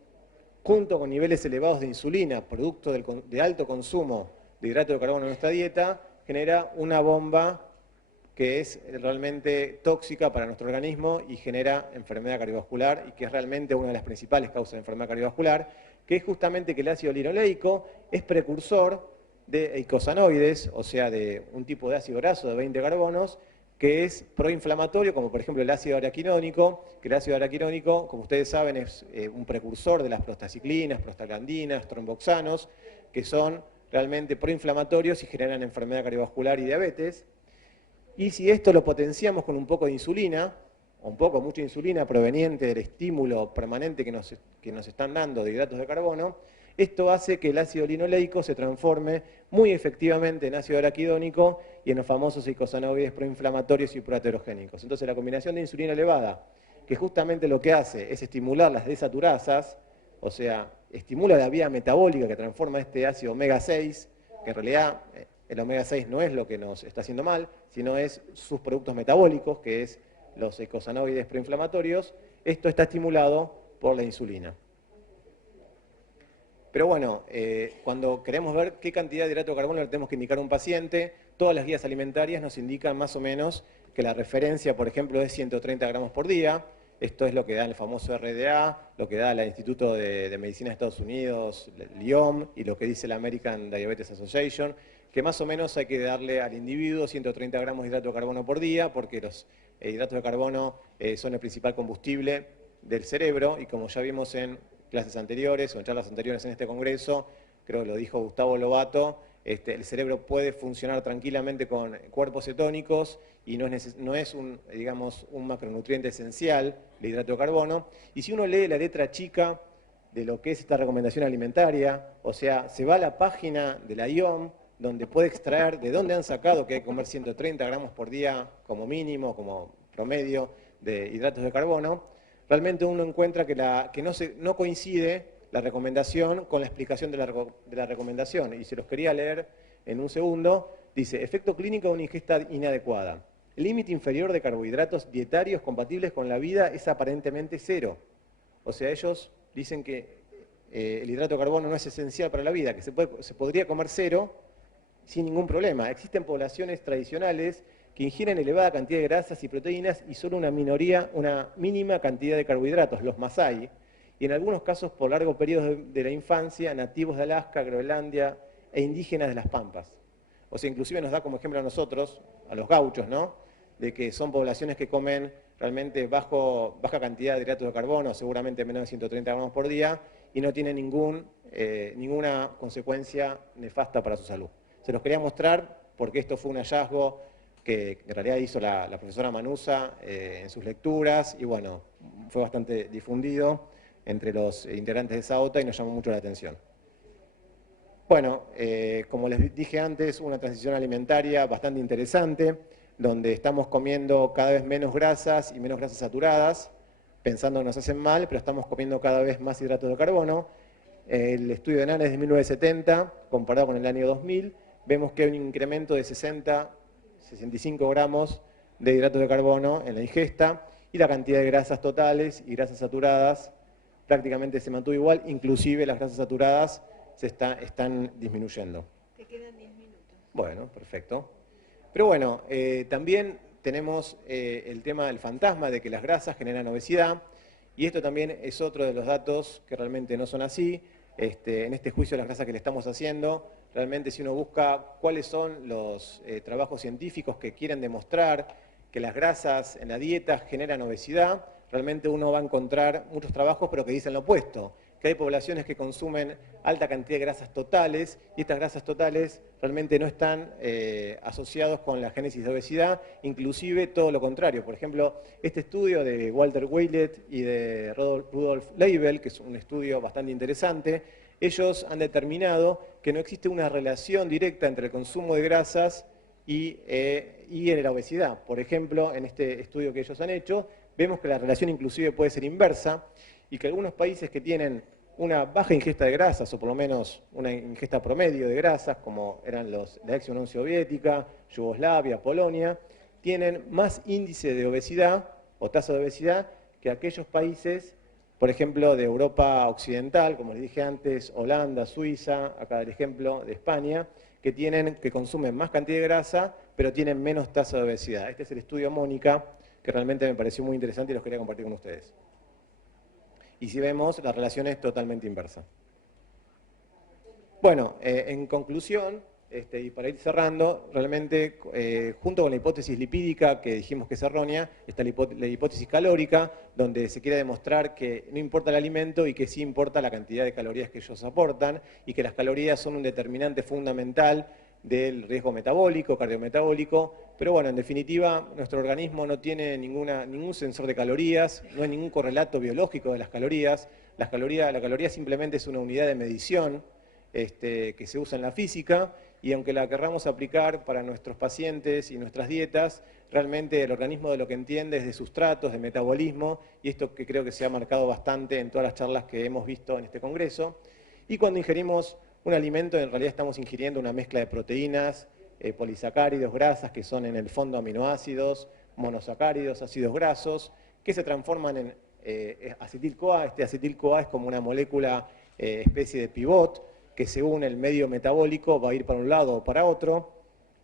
junto con niveles elevados de insulina, producto de alto consumo de hidrato de carbono en nuestra dieta, genera una bomba que es realmente tóxica para nuestro organismo y genera enfermedad cardiovascular, y que es realmente una de las principales causas de enfermedad cardiovascular, que es justamente que el ácido linoleico es precursor de eicosanoides, o sea, de un tipo de ácido graso de 20 carbonos, que es proinflamatorio, como por ejemplo el ácido araquidónico, que el ácido araquidónico, como ustedes saben, es un precursor de las prostaciclinas, prostaglandinas, tromboxanos, que son realmente proinflamatorios y generan enfermedad cardiovascular y diabetes. Y si esto lo potenciamos con un poco de insulina, o mucha insulina proveniente del estímulo permanente que nos están dando de hidratos de carbono, esto hace que el ácido linoleico se transforme muy efectivamente en ácido araquidónico y en los famosos eicosanoides proinflamatorios y proaterogénicos. Entonces la combinación de insulina elevada, que justamente lo que hace es estimular las desaturasas, o sea, estimula la vía metabólica que transforma este ácido omega 6, que en realidad el omega 6 no es lo que nos está haciendo mal, sino es sus productos metabólicos, que es los eicosanoides proinflamatorios. Esto está estimulado por la insulina. Pero bueno, cuando queremos ver qué cantidad de hidrato de carbono le tenemos que indicar a un paciente, todas las guías alimentarias nos indican más o menos que la referencia, por ejemplo, es 130 gramos por día. Esto es lo que da el famoso RDA, lo que da el Instituto de Medicina de Estados Unidos, el IOM, y lo que dice la American Diabetes Association, que más o menos hay que darle al individuo 130 gramos de hidrato de carbono por día, porque los hidratos de carbono son el principal combustible del cerebro, y como ya vimos en clases anteriores o en charlas anteriores en este congreso, creo que lo dijo Gustavo Lobato, el cerebro puede funcionar tranquilamente con cuerpos cetónicos y no es un macronutriente esencial, el hidrato de carbono. Y si uno lee la letra chica de lo que es esta recomendación alimentaria, o sea, se va a la página de la IOM, donde puede extraer de dónde han sacado que hay que comer 130 gramos por día como mínimo, como promedio de hidratos de carbono, realmente uno encuentra que no coincide la recomendación con la explicación de la recomendación. Y se los quería leer en un segundo. Dice, efecto clínico de una ingesta inadecuada. El límite inferior de carbohidratos dietarios compatibles con la vida es aparentemente 0. O sea, ellos dicen que el hidrato de carbono no es esencial para la vida, que se podría comer cero sin ningún problema. Existen poblaciones tradicionales que ingieren elevada cantidad de grasas y proteínas y solo una mínima cantidad de carbohidratos, los Masái, y en algunos casos por largos periodos de la infancia, nativos de Alaska, Groenlandia e indígenas de las Pampas. O sea, inclusive nos da como ejemplo a nosotros, a los gauchos, ¿no? De que son poblaciones que comen realmente baja cantidad de hidratos de carbono, seguramente menos de 130 gramos por día, y no tienen ninguna consecuencia nefasta para su salud. Se los quería mostrar porque esto fue un hallazgo que en realidad hizo la profesora Manusa en sus lecturas, y bueno, fue bastante difundido entre los integrantes de SAOTA y nos llamó mucho la atención. Bueno, como les dije antes, una transición alimentaria bastante interesante, donde estamos comiendo cada vez menos grasas y menos grasas saturadas, pensando que nos hacen mal, pero estamos comiendo cada vez más hidratos de carbono. El estudio de NANE es de 1970, comparado con el año 2000, vemos que hay un incremento de 65 gramos de hidratos de carbono en la ingesta, y la cantidad de grasas totales y grasas saturadas prácticamente se mantuvo igual, inclusive las grasas saturadas están disminuyendo. Te quedan 10 minutos. Bueno, perfecto. Pero bueno, también tenemos el tema del fantasma de que las grasas generan obesidad, y esto también es otro de los datos que realmente no son así. En este juicio de las grasas que le estamos haciendo, realmente si uno busca cuáles son los trabajos científicos que quieren demostrar que las grasas en la dieta generan obesidad, realmente uno va a encontrar muchos trabajos pero que dicen lo opuesto, que hay poblaciones que consumen alta cantidad de grasas totales, y estas grasas totales realmente no están asociados con la génesis de obesidad, inclusive todo lo contrario. Por ejemplo, este estudio de Walter Willett y de Rudolf Leibel, que es un estudio bastante interesante, ellos han determinado que no existe una relación directa entre el consumo de grasas y en la obesidad. Por ejemplo, en este estudio que ellos han hecho, vemos que la relación inclusive puede ser inversa, y que algunos países que tienen una baja ingesta de grasas, o por lo menos una ingesta promedio de grasas, como eran la ex Unión Soviética, Yugoslavia, Polonia, tienen más índice de obesidad o tasa de obesidad que aquellos países, por ejemplo, de Europa Occidental, como les dije antes, Holanda, Suiza, acá el ejemplo de España, que consumen más cantidad de grasa, pero tienen menos tasa de obesidad. Este es el estudio Mónica, que realmente me pareció muy interesante y los quería compartir con ustedes. Y si vemos, la relación es totalmente inversa. Bueno, en conclusión, y para ir cerrando, realmente, junto con la hipótesis lipídica, que dijimos que es errónea, está la hipótesis calórica, donde se quiere demostrar que no importa el alimento y que sí importa la cantidad de calorías que ellos aportan, y que las calorías son un determinante fundamental del riesgo metabólico, cardiometabólico. Pero bueno, en definitiva, nuestro organismo no tiene ningún sensor de calorías, no hay ningún correlato biológico de las calorías. La caloría simplemente es una unidad de medición que se usa en la física, y aunque la querramos aplicar para nuestros pacientes y nuestras dietas, realmente el organismo de lo que entiende es de sustratos, de metabolismo, y esto que creo que se ha marcado bastante en todas las charlas que hemos visto en este congreso. Y cuando ingerimos un alimento, en realidad estamos ingiriendo una mezcla de proteínas, polisacáridos, grasas, que son en el fondo aminoácidos, monosacáridos, ácidos grasos, que se transforman en acetil-CoA. Este acetil-CoA es como una molécula especie de pivot, que según el medio metabólico va a ir para un lado o para otro.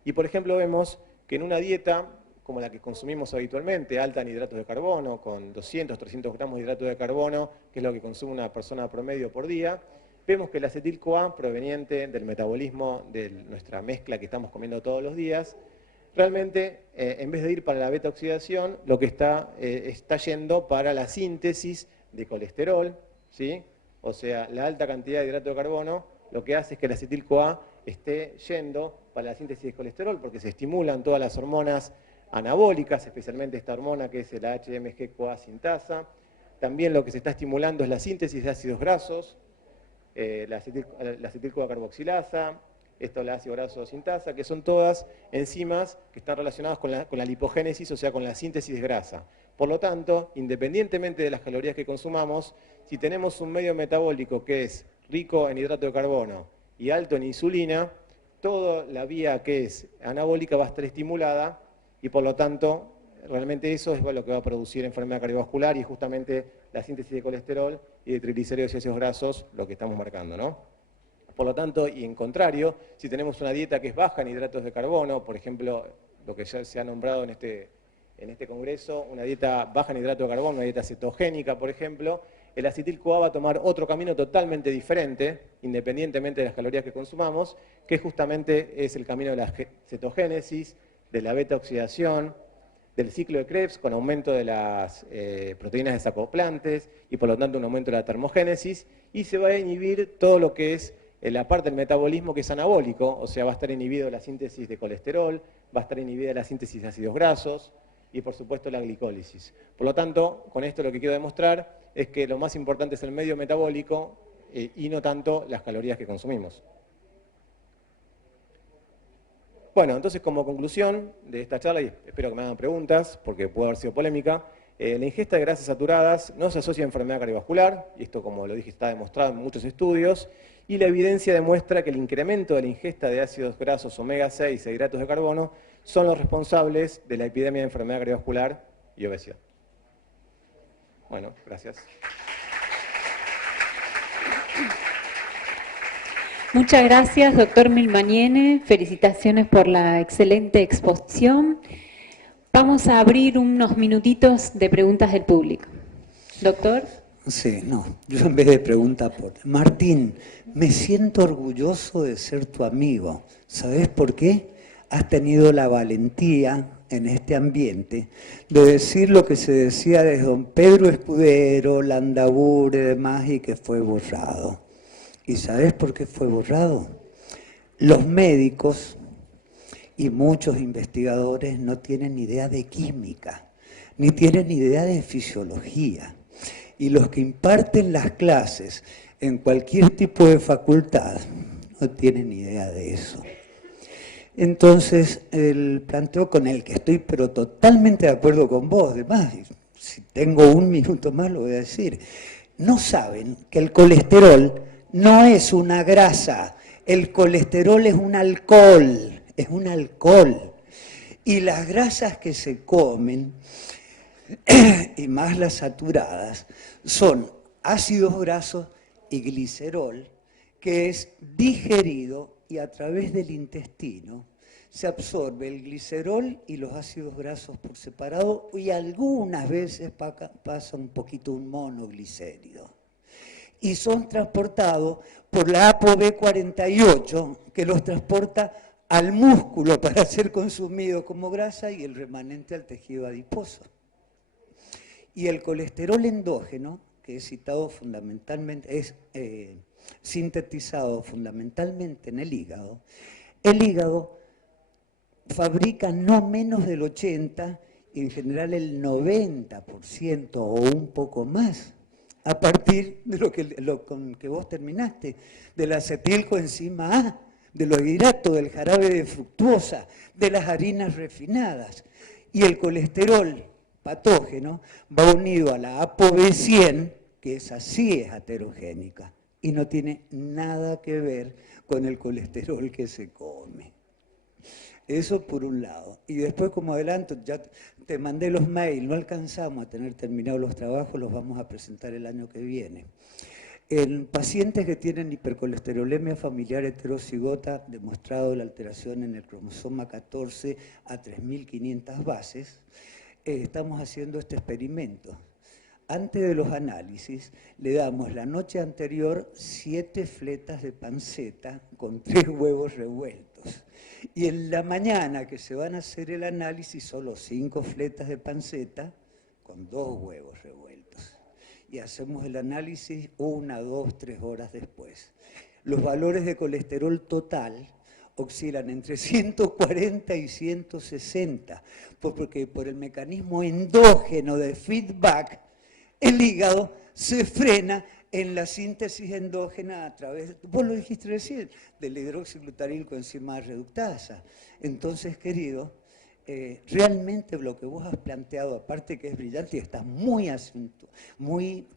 Y por ejemplo vemos que en una dieta como la que consumimos habitualmente, alta en hidratos de carbono, con 200, 300 gramos de hidratos de carbono, que es lo que consume una persona promedio por día, vemos que el acetil-CoA, proveniente del metabolismo de nuestra mezcla que estamos comiendo todos los días, realmente, en vez de ir para la beta-oxidación, lo que está yendo para la síntesis de colesterol, ¿sí? O sea, la alta cantidad de hidrato de carbono lo que hace es que el acetil-CoA esté yendo para la síntesis de colesterol, porque se estimulan todas las hormonas anabólicas, especialmente esta hormona que es la HMG-CoA sintasa. También lo que se está estimulando es la síntesis de ácidos grasos, la acetil-CoA carboxilasa, esto la ácido graso sintasa, que son todas enzimas que están relacionadas con la lipogénesis, o sea, con la síntesis de grasa. Por lo tanto, independientemente de las calorías que consumamos, si tenemos un medio metabólico que es rico en hidrato de carbono y alto en insulina, toda la vía que es anabólica va a estar estimulada, y por lo tanto realmente eso es lo que va a producir enfermedad cardiovascular y justamente la síntesis de colesterol y de triglicéridos y ácidos grasos lo que estamos marcando, ¿no? Por lo tanto, y en contrario, si tenemos una dieta que es baja en hidratos de carbono, por ejemplo, lo que ya se ha nombrado en este congreso, una dieta baja en hidratos de carbono, una dieta cetogénica, por ejemplo, el acetil-CoA va a tomar otro camino totalmente diferente, independientemente de las calorías que consumamos, que justamente es el camino de la cetogénesis, de la beta-oxidación, del ciclo de Krebs con aumento de las proteínas desacoplantes y por lo tanto un aumento de la termogénesis, y se va a inhibir todo lo que es la parte del metabolismo que es anabólico, o sea, va a estar inhibido la síntesis de colesterol, va a estar inhibida la síntesis de ácidos grasos y por supuesto la glicólisis. Por lo tanto, con esto lo que quiero demostrar es que lo más importante es el medio metabólico y no tanto las calorías que consumimos. Bueno, entonces como conclusión de esta charla, y espero que me hagan preguntas, porque puede haber sido polémica, la ingesta de grasas saturadas no se asocia a enfermedad cardiovascular, y esto como lo dije está demostrado en muchos estudios, y la evidencia demuestra que el incremento de la ingesta de ácidos grasos omega 6 e hidratos de carbono son los responsables de la epidemia de enfermedad cardiovascular y obesidad. Bueno, gracias. Muchas gracias, doctor Milmaniene. Felicitaciones por la excelente exposición. Vamos a abrir unos minutitos de preguntas del público. Doctor. Sí, no, yo en vez de preguntar por... Martín, me siento orgulloso de ser tu amigo. ¿Sabes por qué? Has tenido la valentía en este ambiente de decir lo que se decía de don Pedro Escudero, Landabur y demás, y que fue borrado. ¿Y sabes por qué fue borrado? Los médicos y muchos investigadores no tienen idea de química, ni tienen idea de fisiología. Y los que imparten las clases en cualquier tipo de facultad no tienen idea de eso. Entonces, el planteo con el que estoy, pero totalmente de acuerdo con vos, además, si tengo un minuto más lo voy a decir, no saben que el colesterol no es una grasa, el colesterol es un alcohol, Y las grasas que se comen, y más las saturadas, son ácidos grasos y glicerol, que es digerido y a través del intestino se absorbe el glicerol y los ácidos grasos por separado y algunas veces pasa un poquito un monoglicérido. Y son transportados por la ApoB48, que los transporta al músculo para ser consumido como grasa y el remanente al tejido adiposo. Y el colesterol endógeno, que es citado fundamentalmente, es sintetizado fundamentalmente en el hígado fabrica no menos del 80%, y en general el 90% o un poco más, a partir de con que vos terminaste, del acetilcoenzima A, de los hidratos, del jarabe de fructuosa, de las harinas refinadas. Y el colesterol patógeno va unido a la ApoB100, que es así, es heterogénica, y no tiene nada que ver con el colesterol que se come. Eso por un lado. Y después, como adelanto, ya te mandé los mails, no alcanzamos a tener terminados los trabajos, los vamos a presentar el año que viene. En pacientes que tienen hipercolesterolemia familiar heterocigota, demostrado la alteración en el cromosoma 14 a 3.500 bases, estamos haciendo este experimento. Antes de los análisis, le damos la noche anterior 7 fletas de panceta con 3 huevos revueltos. Y en la mañana que se van a hacer el análisis, solo 5 fletas de panceta con 2 huevos revueltos. Y hacemos el análisis 1, 2, 3 horas después. Los valores de colesterol total oscilan entre 140 y 160, porque por el mecanismo endógeno de feedback, el hígado se frena en la síntesis endógena a través, vos lo dijiste recién, del hidroxiglutaril-coenzima reductasa. Entonces, querido, realmente lo que vos has planteado, aparte que es brillante y estás muy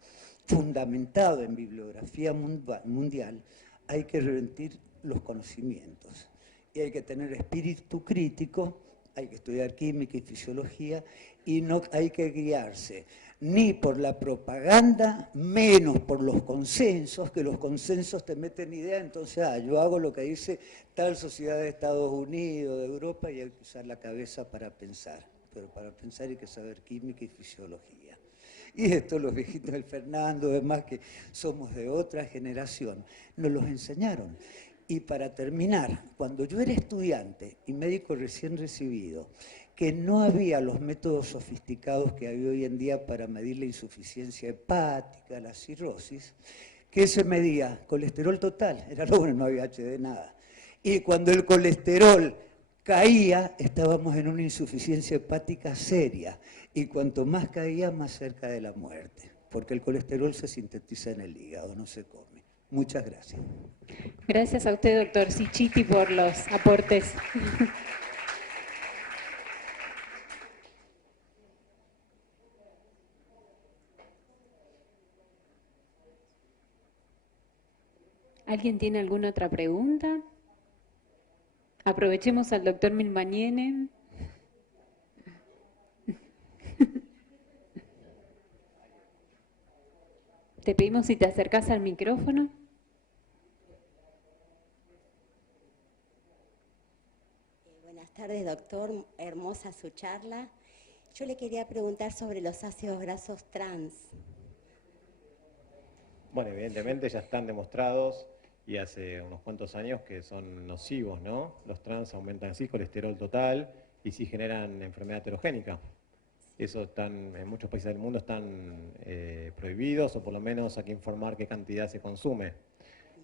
fundamentado en bibliografía mundial, hay que revertir los conocimientos. Y hay que tener espíritu crítico, hay que estudiar química y fisiología, y no hay que guiarse ni por la propaganda, menos por los consensos, que los consensos te meten idea, entonces yo hago lo que dice tal sociedad de Estados Unidos, de Europa, y hay que usar la cabeza para pensar. Pero para pensar hay que saber química y fisiología. Y esto los viejitos del Fernando, además que somos de otra generación, nos los enseñaron. Y para terminar, cuando yo era estudiante y médico recién recibido, que no había los métodos sofisticados que hay hoy en día para medir la insuficiencia hepática, la cirrosis, ¿qué se medía? Colesterol total, era lo bueno, no había HD nada. Y cuando el colesterol caía, estábamos en una insuficiencia hepática seria, y cuanto más caía, más cerca de la muerte, porque el colesterol se sintetiza en el hígado, no se come. Muchas gracias. Gracias a usted, doctor Cicchiti, por los aportes. ¿Alguien tiene alguna otra pregunta? Aprovechemos al doctor Milmaniene. Te pedimos si te acercás al micrófono. Buenas tardes, doctor. Hermosa su charla. Yo le quería preguntar sobre los ácidos grasos trans. Bueno, evidentemente ya están demostrados y hace unos cuantos años que son nocivos, ¿no? Los trans aumentan sí colesterol total y sí generan enfermedad heterogénica. Eso en muchos países del mundo están prohibidos, o por lo menos hay que informar qué cantidad se consume.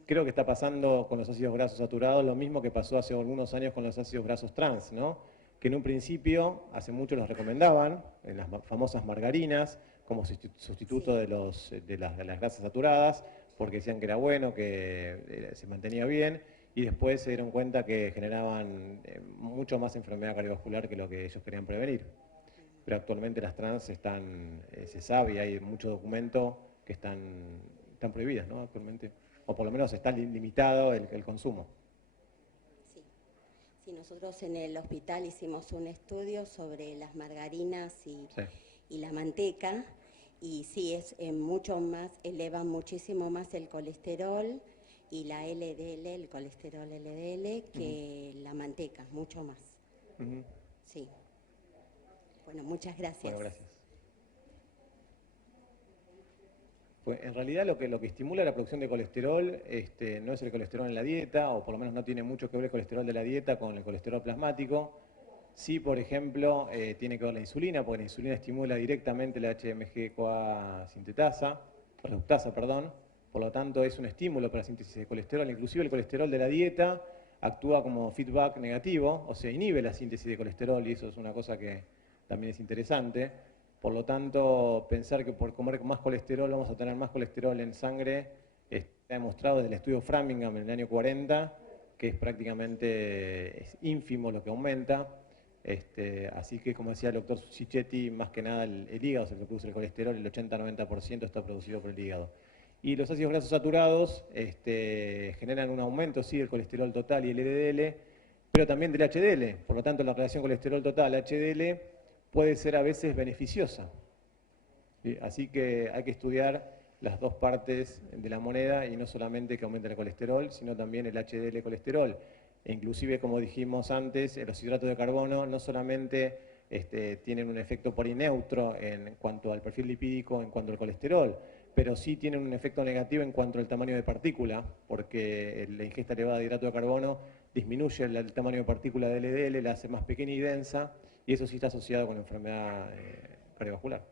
Creo que está pasando con los ácidos grasos saturados lo mismo que pasó hace algunos años con los ácidos grasos trans, ¿no? Que en un principio, hace mucho los recomendaban, en las famosas margarinas, como sustituto de las grasas saturadas, porque decían que era bueno, que se mantenía bien, y después se dieron cuenta que generaban mucho más enfermedad cardiovascular que lo que ellos querían prevenir. Pero actualmente las trans se sabe, y hay mucho documento que están prohibidas, ¿no? Actualmente, o por lo menos está limitado el consumo. Sí. Sí, nosotros en el hospital hicimos un estudio sobre las margarinas y la manteca, y sí, es mucho más, elevan muchísimo más el colesterol y la LDL, el colesterol LDL, que la manteca, mucho más. Sí. Bueno, muchas gracias. Bueno, gracias. Pues en realidad lo que estimula la producción de colesterol no es el colesterol en la dieta, o por lo menos no tiene mucho que ver el colesterol de la dieta con el colesterol plasmático. Sí, por ejemplo, tiene que ver la insulina, porque la insulina estimula directamente la HMG-CoA reductasa, perdón. Por lo tanto, es un estímulo para la síntesis de colesterol. Inclusive el colesterol de la dieta actúa como feedback negativo, o sea, inhibe la síntesis de colesterol, y eso es una cosa que también es interesante. Por lo tanto, pensar que por comer más colesterol vamos a tener más colesterol en sangre está demostrado desde el estudio Framingham en el año 40, que es prácticamente ínfimo lo que aumenta. Así que, como decía el doctor Cicchetti, más que nada el hígado es el que produce el colesterol, el 80-90% está producido por el hígado. Y los ácidos grasos saturados generan un aumento, sí, del colesterol total y el LDL, pero también del HDL. Por lo tanto, la relación colesterol total-HDL puede ser a veces beneficiosa. Así que hay que estudiar las dos partes de la moneda, y no solamente que aumente el colesterol, sino también el HDL colesterol. E inclusive, como dijimos antes, los hidratos de carbono no solamente tienen un efecto polineutro en cuanto al perfil lipídico, en cuanto al colesterol, pero sí tienen un efecto negativo en cuanto al tamaño de partícula, porque la ingesta elevada de hidrato de carbono disminuye el tamaño de partícula del LDL, la hace más pequeña y densa, y eso sí está asociado con enfermedad cardiovascular.